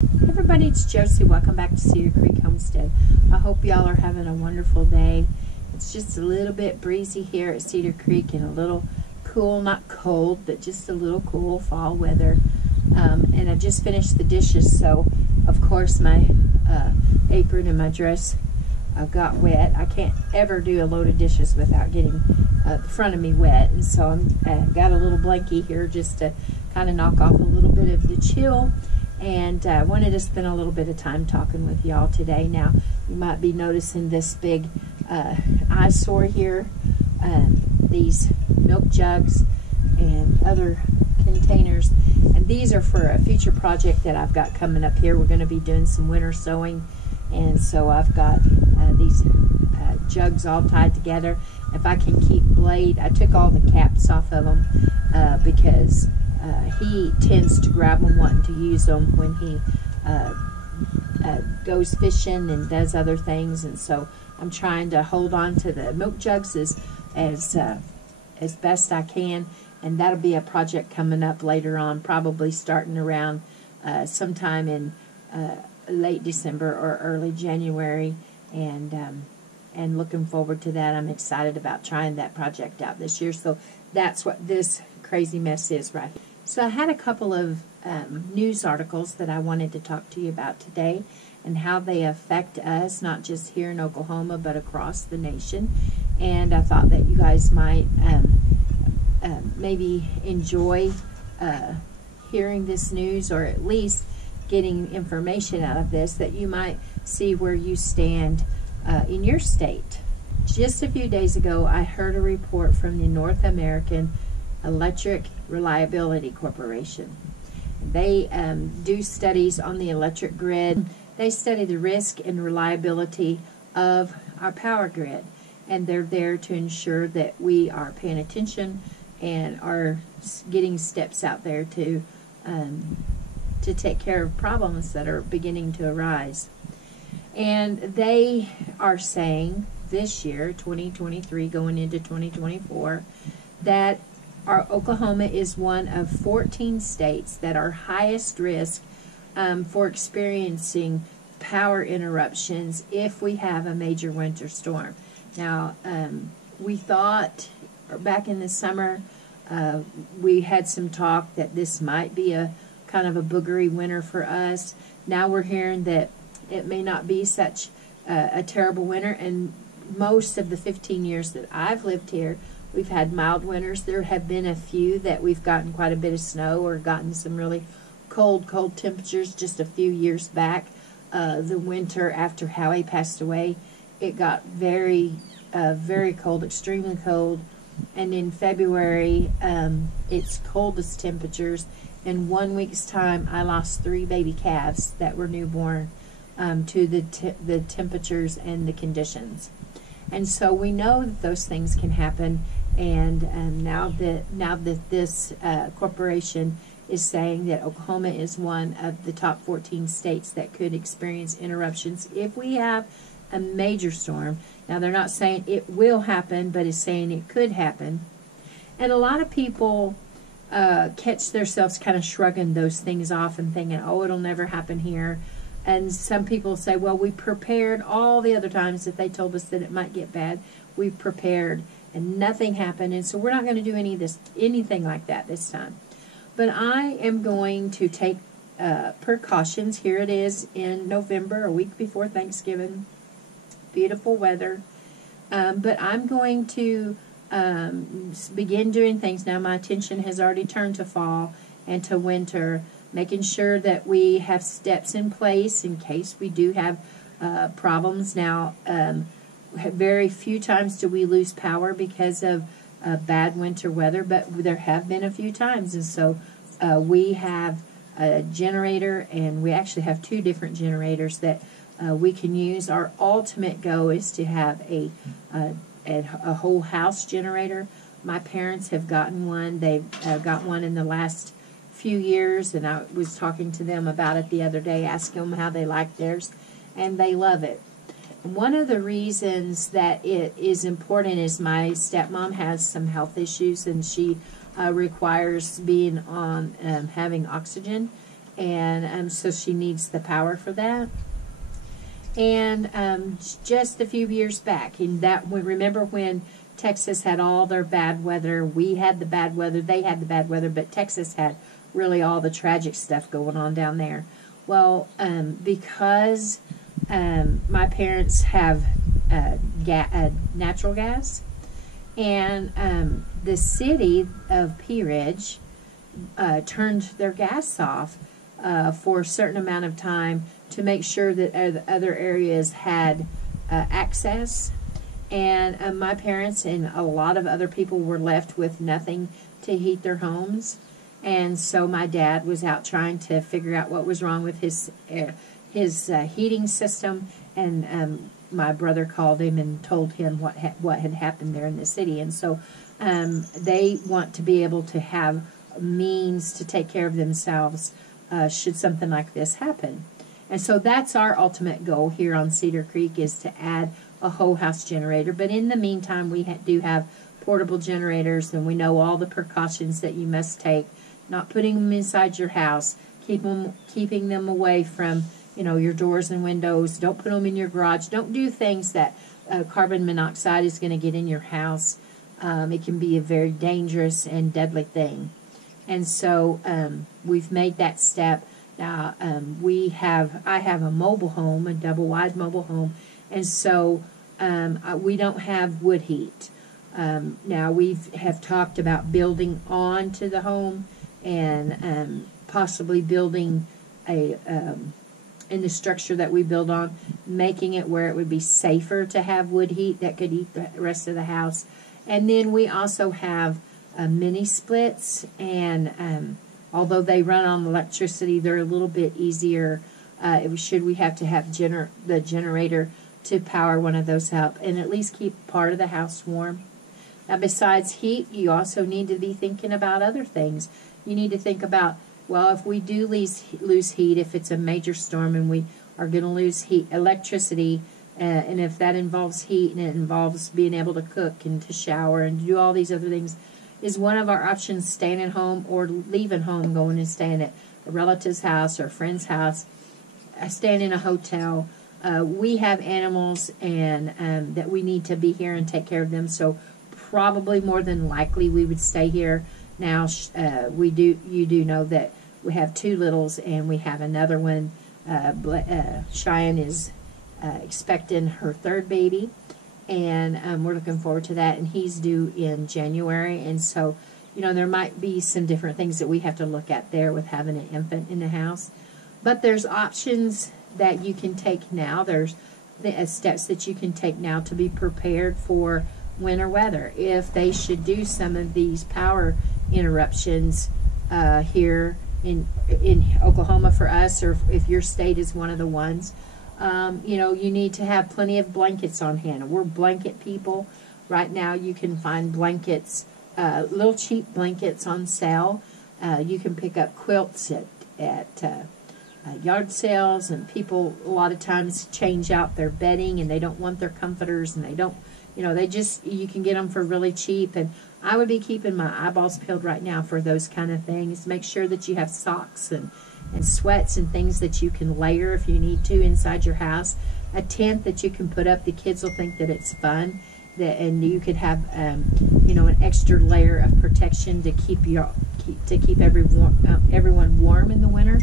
Hey everybody, it's Josie. Welcome back to Cedar Creek Homestead. I hope y'all are having a wonderful day. It's just a little bit breezy here at Cedar Creek and a little cool, not cold, but just a little cool fall weather. And I just finished the dishes, so of course my apron and my dress got wet. I can't ever do a load of dishes without getting the front of me wet, and so I've got a little blankie here just to kind of knock off a little bit of the chill. And I wanted to spend a little bit of time talking with y'all today. Now, you might be noticing this big eyesore here, these milk jugs and other containers. And these are for a future project that I've got coming up here. We're going to be doing some winter sewing. And so I've got these jugs all tied together. If I can keep Blade, I took all the caps off of them because he tends to grab them wanting to use them when he goes fishing and does other things, and so I'm trying to hold on to the milk jugs as best I can, and that'll be a project coming up later on, probably starting around sometime in late December or early January, and looking forward to that. I'm excited about trying that project out this year. So that's what this crazy mess is right here. So I had a couple of news articles that I wanted to talk to you about today and how they affect us, not just here in Oklahoma, but across the nation. And I thought that you guys might maybe enjoy hearing this news, or at least getting information out of this that you might see where you stand in your state. Just a few days ago, I heard a report from the North American Electric Reliability Corporation. They do studies on the electric grid. They study the risk and reliability of our power grid, and they're there to ensure that we are paying attention and are getting steps out there to take care of problems that are beginning to arise. And they are saying this year, 2023, going into 2024, that our Oklahoma is one of 14 states that are highest risk for experiencing power interruptions if we have a major winter storm. Now, we thought back in the summer, we had some talk that this might be a kind of a boogery winter for us. Now we're hearing that it may not be such a terrible winter, and most of the 15 years that I've lived here, we've had mild winters. There have been a few that we've gotten quite a bit of snow or gotten some really cold temperatures. Just a few years back, the winter after Howie passed away, it got very cold, extremely cold. And in February, it's coldest temperatures. In 1 week's time, I lost 3 baby calves that were newborn to the temperatures and the conditions. And so we know that those things can happen, and now that this corporation is saying that Oklahoma is one of the top 14 states that could experience interruptions if we have a major storm. Now, they're not saying it will happen, but it's saying it could happen. And a lot of people catch themselves kind of shrugging those things off and thinking, oh, it'll never happen here. And some people say, well, we prepared all the other times that they told us that it might get bad. We prepared and nothing happened, and so we're not going to do anything like that this time. But I am going to take precautions. Here it is in November, a week before Thanksgiving. Beautiful weather. But I'm going to begin doing things now. My attention has already turned to fall and to winter, making sure that we have steps in place in case we do have problems. Now, very few times do we lose power because of bad winter weather, but there have been a few times. And so we have a generator, and we actually have 2 different generators that we can use. Our ultimate goal is to have a whole house generator. My parents have gotten one. They've got one in the last few years, and I was talking to them about it the other day, asking them how they like theirs, and they love it. One of the reasons that it is important is my stepmom has some health issues, and she requires being on having oxygen, and so she needs the power for that. And just a few years back, in that, we remember when Texas had all their bad weather. We had the bad weather, they had the bad weather, but Texas had really all the tragic stuff going on down there. Well, because my parents have natural gas, and the city of Pea Ridge turned their gas off for a certain amount of time to make sure that other areas had access. And my parents and a lot of other people were left with nothing to heat their homes. And so my dad was out trying to figure out what was wrong with his heating system. And my brother called him and told him what had happened there in the city. And so they want to be able to have means to take care of themselves should something like this happen. And so that's our ultimate goal here on Cedar Creek, is to add a whole house generator. But in the meantime, we do have portable generators, and we know all the precautions that you must take. Not putting them inside your house, keeping them away from, you know, your doors and windows. Don't put them in your garage. Don't do things that carbon monoxide is going to get in your house. It can be a very dangerous and deadly thing. And so we've made that step. Now, I have a mobile home, a double-wide mobile home, and so we don't have wood heat. Now, we have talked about building on to the home and possibly building in the structure that we build on, making it where it would be safer to have wood heat that could heat the rest of the house. And then we also have mini splits, and although they run on electricity, they're a little bit easier. Should we have to have the generator to power one of those up and at least keep part of the house warm. Now, besides heat, you also need to be thinking about other things. You need to think about, well, if we do lose heat, if it's a major storm and we are going to lose electricity, and if that involves heat and it involves being able to cook and to shower and do all these other things, is one of our options staying at home or leaving home, going and staying at a relative's house or a friend's house, staying in a hotel. We have animals and that we need to be here and take care of them, so probably more than likely we would stay here. Now, you do know that we have 2 littles and we have another one. Cheyenne is expecting her 3rd baby, and we're looking forward to that, and he's due in January. And so, you know, there might be some different things that we have to look at there with having an infant in the house. But there's options that you can take now. There's steps that you can take now to be prepared for winter weather. If they should do some of these power interruptions here in Oklahoma for us, or if your state is one of the ones, you know, you need to have plenty of blankets on hand. We're blanket people. Right now you can find blankets, little cheap blankets on sale. You can pick up quilts at yard sales, and people a lot of times change out their bedding and they don't want their comforters, and they don't, you know, you can get them for really cheap. And I would be keeping my eyeballs peeled right now for those kind of things. Make sure that you have socks and sweats and things that you can layer if you need to inside your house. A tent that you can put up. The kids will think that it's fun. And you could have, you know, an extra layer of protection to keep everyone warm in the winter.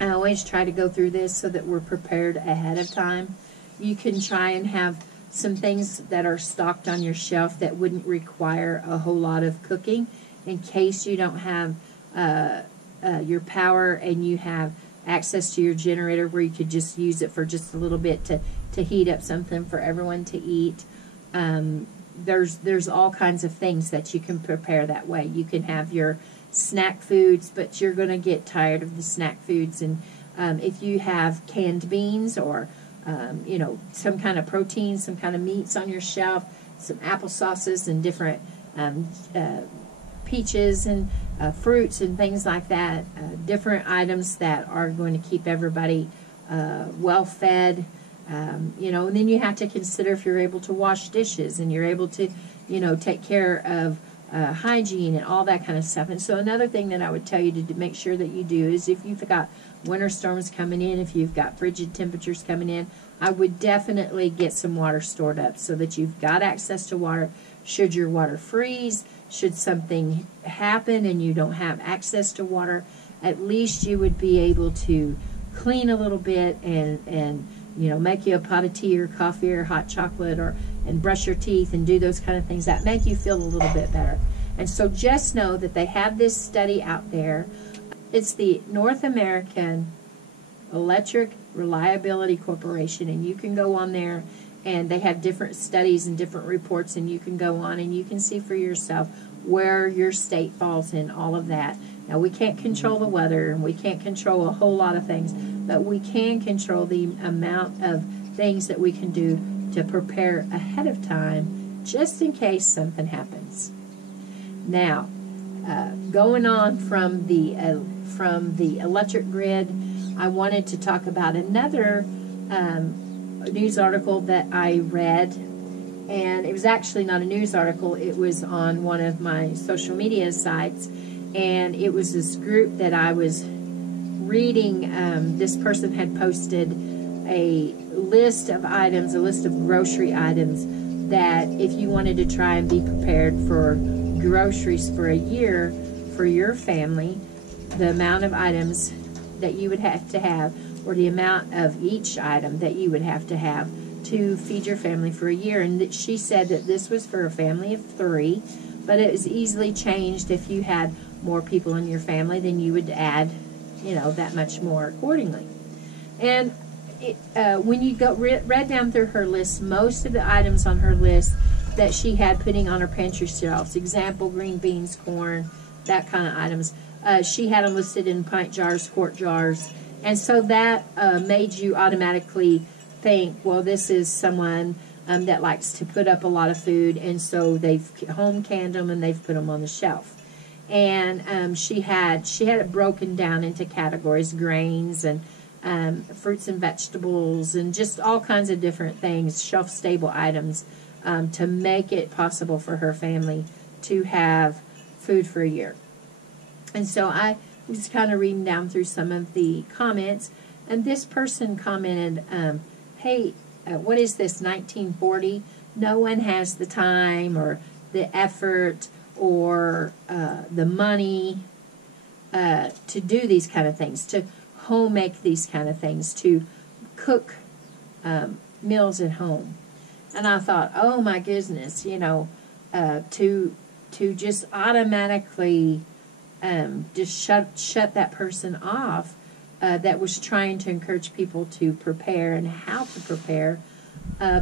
I always try to go through this so that we're prepared ahead of time. You can try and have some things that are stocked on your shelf that wouldn't require a whole lot of cooking, in case you don't have your power and you have access to your generator where you could just use it for just a little bit to heat up something for everyone to eat. There's all kinds of things that you can prepare that way. You can have your snack foods, but you're going to get tired of the snack foods. And if you have canned beans or you know, some kind of protein, some kind of meats on your shelf, some apple sauces and different peaches and fruits and things like that, different items that are going to keep everybody well fed. You know, and then you have to consider if you're able to wash dishes and you're able to, you know, take care of hygiene and all that kind of stuff. And so another thing that I would tell you to make sure that you do is if you've got winter storms coming in, if you've got frigid temperatures coming in, I would definitely get some water stored up so that you've got access to water. Should your water freeze, should something happen and you don't have access to water, at least you would be able to clean a little bit and you know, make you a pot of tea or coffee or hot chocolate and brush your teeth and do those kind of things that make you feel a little bit better. And so just know that they have this study out there. It's the North American Electric Reliability Corporation, and you can go on there and they have different studies and different reports, and you can go on and you can see for yourself where your state falls in all of that. Now, we can't control the weather and we can't control a whole lot of things, but we can control the amount of things that we can do to prepare ahead of time just in case something happens. Now, going on from the electric grid, I wanted to talk about another news article that I read, and it was actually not a news article, it was on one of my social media sites, and it was this group that I was reading. This person had posted a list of items, a list of grocery items that if you wanted to try and be prepared for groceries for a year for your family, the amount of items that you would have to have, or the amount of each item that you would have to feed your family for a year. And that she said that this was for a family of 3, but it was easily changed. If you had more people in your family, then you would add, you know, that much more accordingly. And when you read down through her list, most of the items on her list that she had putting on her pantry shelves, example, green beans, corn, that kind of items, she had them listed in pint jars, quart jars, and so that made you automatically think, well, this is someone that likes to put up a lot of food, and so they've home canned them and they've put them on the shelf. And she had it broken down into categories: grains and fruits and vegetables, and just all kinds of different things, shelf-stable items, to make it possible for her family to have food for a year. And so I was kind of reading down through some of the comments, and this person commented, hey, what is this, 1940? No one has the time or the effort or the money to do these kind of things, to home make these kind of things, to cook meals at home. And I thought, oh my goodness, you know, to just automatically just shut that person off that was trying to encourage people to prepare and how to prepare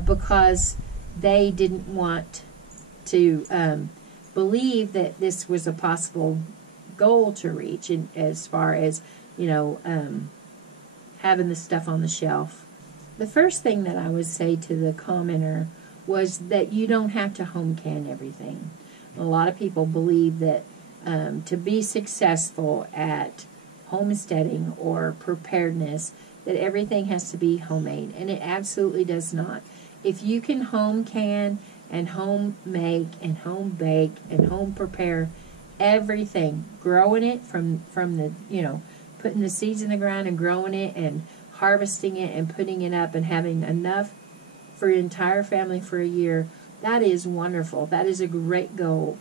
because they didn't want to believe that this was a possible goal to reach, and as far as, you know, having the stuff on the shelf. The first thing that I would say to the commenter was that you don't have to home can everything. A lot of people believe that to be successful at homesteading or preparedness, that everything has to be homemade, and it absolutely does not. If you can home can and home make and home bake and home prepare everything, growing it from the, you know, putting the seeds in the ground and growing it and harvesting it and putting it up and having enough for your entire family for a year, that is wonderful. That is a great goal.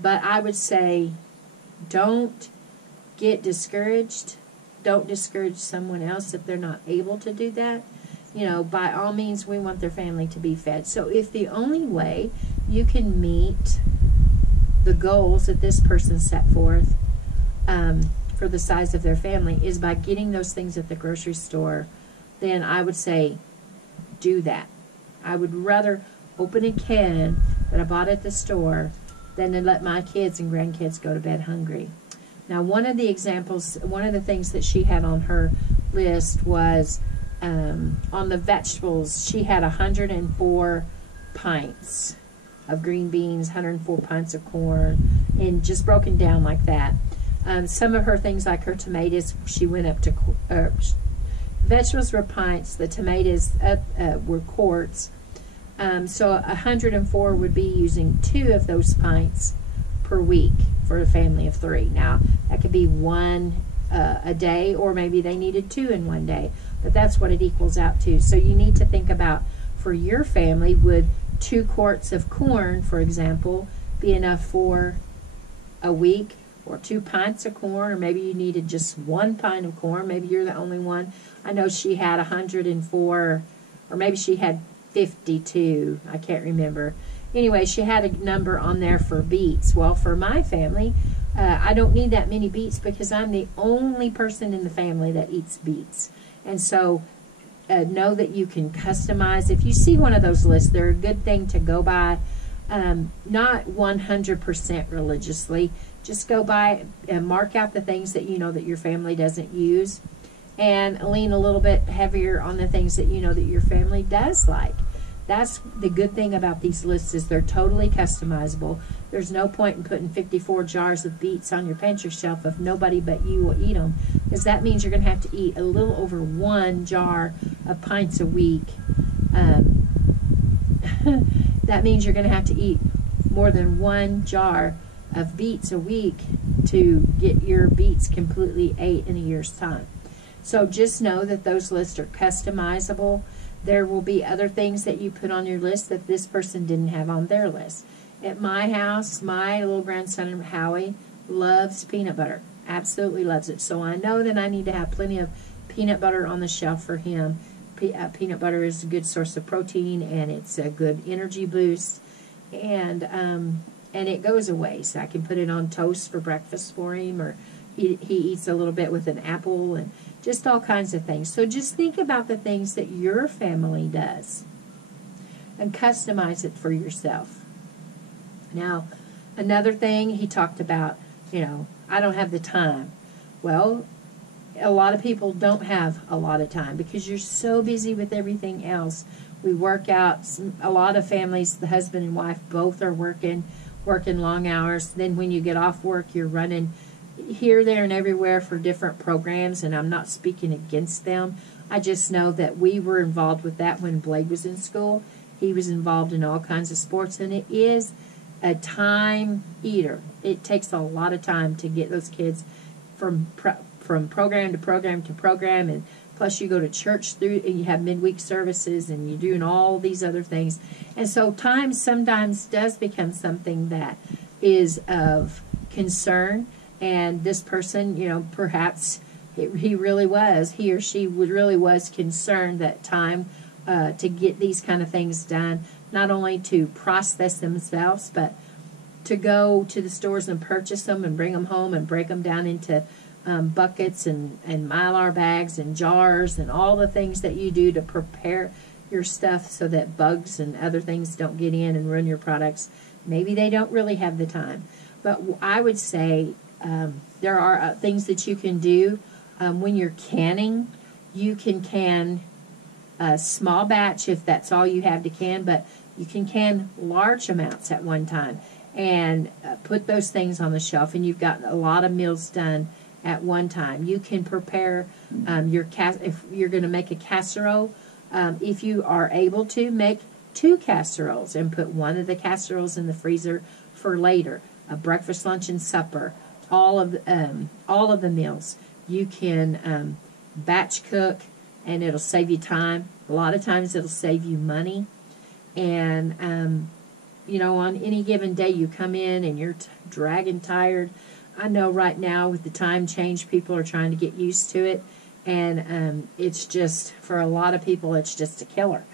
But I would say, don't get discouraged. Don't discourage someone else if they're not able to do that. You know, by all means, we want their family to be fed. So if the only way you can meet the goals that this person set forth for the size of their family is by getting those things at the grocery store, then I would say do that. I would rather open a can that I bought at the store than to let my kids and grandkids go to bed hungry. Now, one of the examples, one of the things that she had on her list was on the vegetables. She had 104 pints of green beans, 104 pints of corn, and just broken down like that. Some of her things, like her tomatoes, she went up to, vegetables were pints, the tomatoes were quarts. So 104 would be using 2 of those pints per week for a family of 3. Now, that could be 1 a day, or maybe they needed 2 in one day, but that's what it equals out to. So you need to think about, for your family, would 2 quarts of corn, for example, be enough for a week, or 2 pints of corn, or maybe you needed just 1 pint of corn. Maybe you're the only one. I know she had 104, or maybe she had 52. I can't remember. Anyway, she had a number on there for beets. Well, for my family, I don't need that many beets because I'm the only person in the family that eats beets. And so know that you can customize. If you see one of those lists, they're a good thing to go by. Not 100% religiously. Just go by and mark out the things that you know that your family doesn't use, and lean a little bit heavier on the things that you know that your family does like. That's the good thing about these lists, is they're totally customizable. There's no point in putting 54 jars of beets on your pantry shelf if nobody but you will eat them, because that means you're going to have to eat a little over 1 jar of pints a week. That means you're going to have to eat more than 1 jar of beets a week to get your beets completely ate in a year's time. So just know that those lists are customizable. There will be other things that you put on your list that this person didn't have on their list. At my house, my little grandson Howie loves peanut butter. Absolutely loves it. So I know that I need to have plenty of peanut butter on the shelf for him. Peanut butter is a good source of protein, and it's a good energy boost. And it goes away. So I can put it on toast for breakfast for him, or he eats a little bit with an apple, and just all kinds of things. So just think about the things that your family does and customize it for yourself. Now, another thing he talked about, I don't have the time. Well, a lot of people don't have a lot of time because you're so busy with everything else. We work out. A lot of families, the husband and wife both are working long hours. Then when you get off work, you're running here, there, and everywhere for different programs, and I'm not speaking against them. I just know that we were involved with that when Blade was in school. He was involved in all kinds of sports, and it is a time eater. It takes a lot of time to get those kids from program to program to program, and plus you go to church and you have midweek services, and you're doing all these other things. And so time sometimes does become something that is of concern. And this person, perhaps he or she really was concerned that time to get these kind of things done, not only to process themselves, but to go to the stores and purchase them and bring them home and break them down into buckets and Mylar bags and jars and all the things that you do to prepare your stuff so that bugs and other things don't get in and ruin your products. Maybe they don't really have the time. But I would say there are things that you can do when you're canning. You can can a small batch if that's all you have to can, but you can can large amounts at one time and put those things on the shelf, and you've got a lot of meals done at one time. You can prepare if you're going to make a casserole, if you are able to, make 2 casseroles and put one of the casseroles in the freezer for later. A breakfast, lunch, and supper. All of the meals. You can batch cook, and it'll save you time. A lot of times it'll save you money. And on any given day you come in and you're dragging tired. I know right now with the time change, people are trying to get used to it, and it's just, for a lot of people, it's just a killer.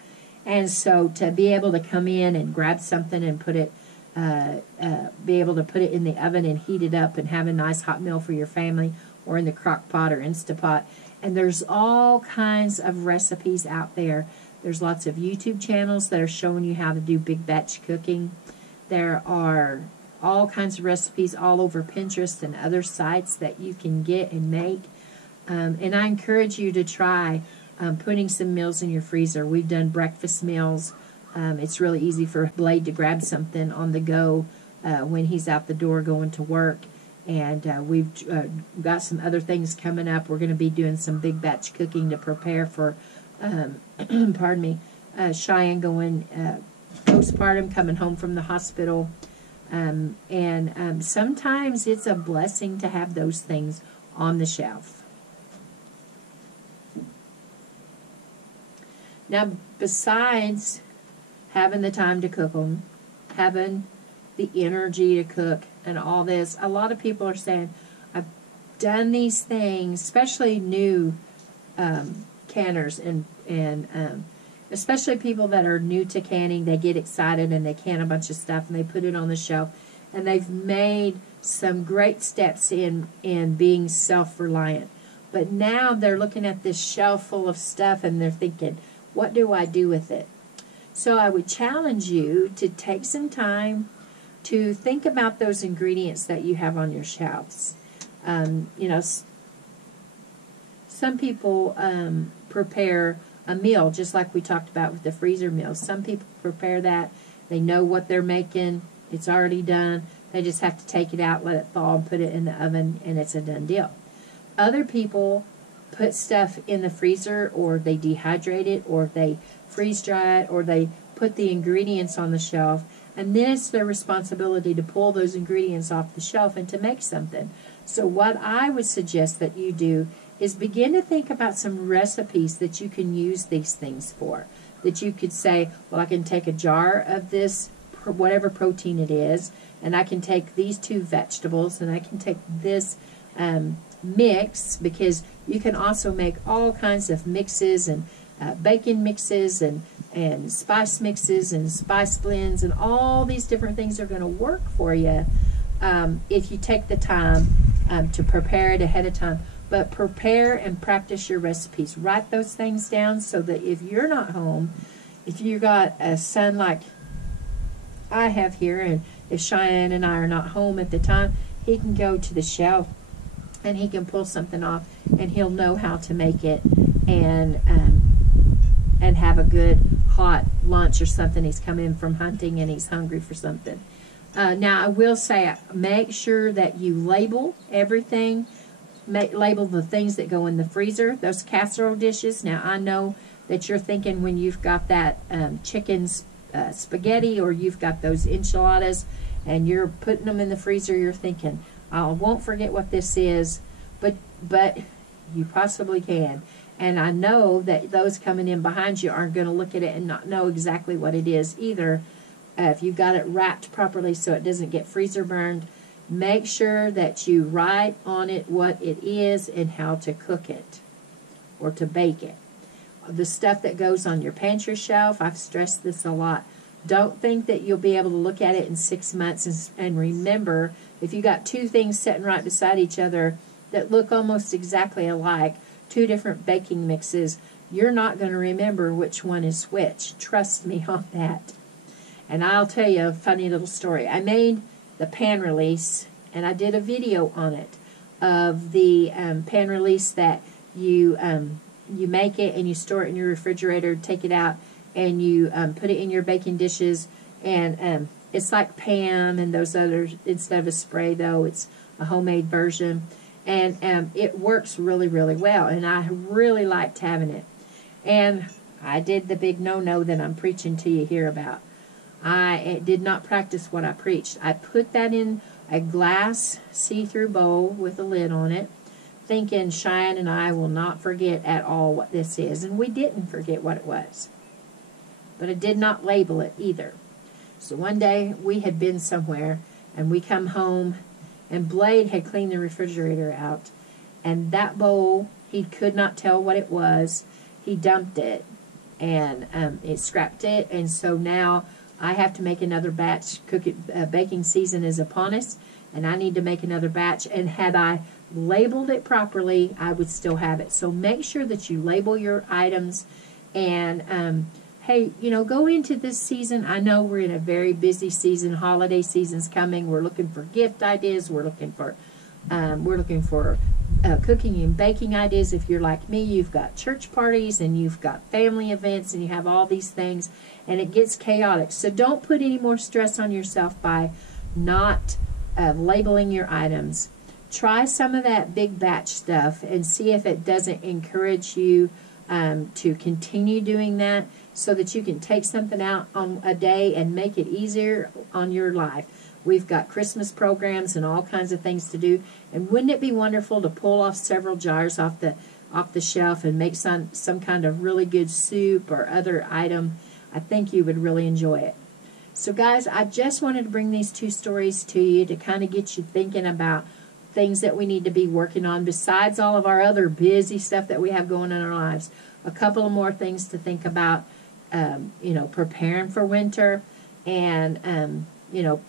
And so to be able to come in and grab something and put it be able to put it in the oven and heat it up and have a nice hot meal for your family, or in the crock pot or Instapot. And there's all kinds of recipes out there. There's lots of YouTube channels that are showing you how to do big batch cooking. There are all kinds of recipes all over Pinterest and other sites that you can get and make. And I encourage you to try putting some meals in your freezer. We've done breakfast meals. It's really easy for Blade to grab something on the go when he's out the door going to work. And we've got some other things coming up. We're going to be doing some big batch cooking to prepare for, pardon me, Cheyenne going postpartum, coming home from the hospital. Sometimes it's a blessing to have those things on the shelf. Now, besides having the time to cook them, having the energy to cook and all this, a lot of people are saying, I've done these things, especially new canners and especially people that are new to canning. They get excited and they can a bunch of stuff and they put it on the shelf, and they've made some great steps in being self-reliant. But now they're looking at this shelf full of stuff and they're thinking, what do I do with it? So I would challenge you to take some time to think about those ingredients that you have on your shelves. You know, some people prepare a meal, just like we talked about with the freezer meals. Some people prepare that. They know what they're making. It's already done. They just have to take it out, let it thaw, and put it in the oven, and it's a done deal. Other people put stuff in the freezer, or they dehydrate it, or they freeze dry it, or they put the ingredients on the shelf, and then it's their responsibility to pull those ingredients off the shelf and to make something. So what I would suggest that you do is begin to think about some recipes that you can use these things for. That you could say, well, I can take a jar of this, whatever protein it is, and I can take these 2 vegetables, and I can take this mix, because you can also make all kinds of mixes and bacon mixes and spice mixes and spice blends, and all these different things are going to work for you if you take the time to prepare it ahead of time. But prepare and practice your recipes. Write those things down so that if you're not home, if you got a son like I have here, and if Cheyenne and I are not home at the time, he can go to the shelf and he can pull something off, and he'll know how to make it and have a good hot lunch or something. He's come in from hunting and he's hungry for something. Now, I will say, make sure that you label everything. Label the things that go in the freezer, those casserole dishes. Now, I know that you're thinking when you've got that chicken spaghetti, or you've got those enchiladas, and you're putting them in the freezer, you're thinking, I won't forget what this is, but you possibly can. And I know that those coming in behind you aren't going to look at it and not know exactly what it is either. If you've got it wrapped properly so it doesn't get freezer burned, make sure that you write on it what it is and how to cook it or to bake it. The stuff that goes on your pantry shelf, I've stressed this a lot. Don't think that you'll be able to look at it in 6 months and remember. If you got 2 things sitting right beside each other that look almost exactly alike, 2 different baking mixes, you're not going to remember which one is which. Trust me on that. And I'll tell you a funny little story. I made the pan release, and I did a video on it of the pan release that you make it and you store it in your refrigerator, take it out, and you put it in your baking dishes, and it's like Pam and those others. Instead of a spray, though, it's a homemade version, and it works really, really well, and I really liked having it. And I did the big no-no that I'm preaching to you here about. I did not practice what I preached. I put that in a glass see-through bowl with a lid on it, thinking Cheyenne and I will not forget at all what this is. And we didn't forget what it was. But I did not label it either. So one day we had been somewhere, and we come home, and Blade had cleaned the refrigerator out. And that bowl, he could not tell what it was. He dumped it, and it scrapped it. And so now I have to make another batch. Baking season is upon us, and I need to make another batch. And had I labeled it properly, I would still have it. So make sure that you label your items. And hey, you know, go into this season. I know we're in a very busy season. Holiday season's coming. We're looking for gift ideas. We're looking for cooking and baking ideas. If you're like me, you've got church parties and you've got family events and you have all these things, and it gets chaotic. So don't put any more stress on yourself by not labeling your items. Try some of that big batch stuff and see if it doesn't encourage you to continue doing that, so that you can take something out on a day and make it easier on your life. We've got Christmas programs and all kinds of things to do. And wouldn't it be wonderful to pull off several jars off the shelf and make some kind of really good soup or other item? I think you would really enjoy it. So guys, I just wanted to bring these 2 stories to you to kind of get you thinking about things that we need to be working on besides all of our other busy stuff that we have going on in our lives. A couple of more things to think about, you know, preparing for winter, and you know,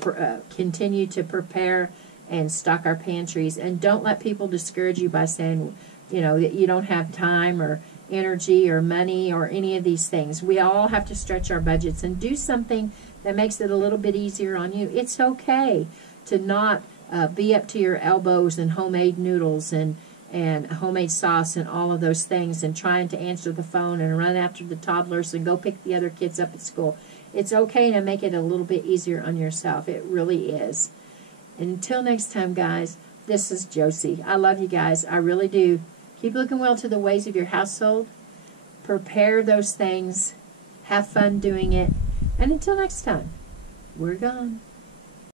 continue to prepare and stock our pantries. And don't let people discourage you by saying, you know, that you don't have time or energy or money or any of these things. We all have to stretch our budgets and do something that makes it a little bit easier on you. It's okay to not be up to your elbows in homemade noodles and homemade sauce and all of those things, and trying to answer the phone and run after the toddlers and go pick the other kids up at school. It's okay to make it a little bit easier on yourself. It really is. Until next time, guys, this is Josie. I love you guys. I really do. Keep looking well to the ways of your household. Prepare those things. Have fun doing it. And until next time, we're gone.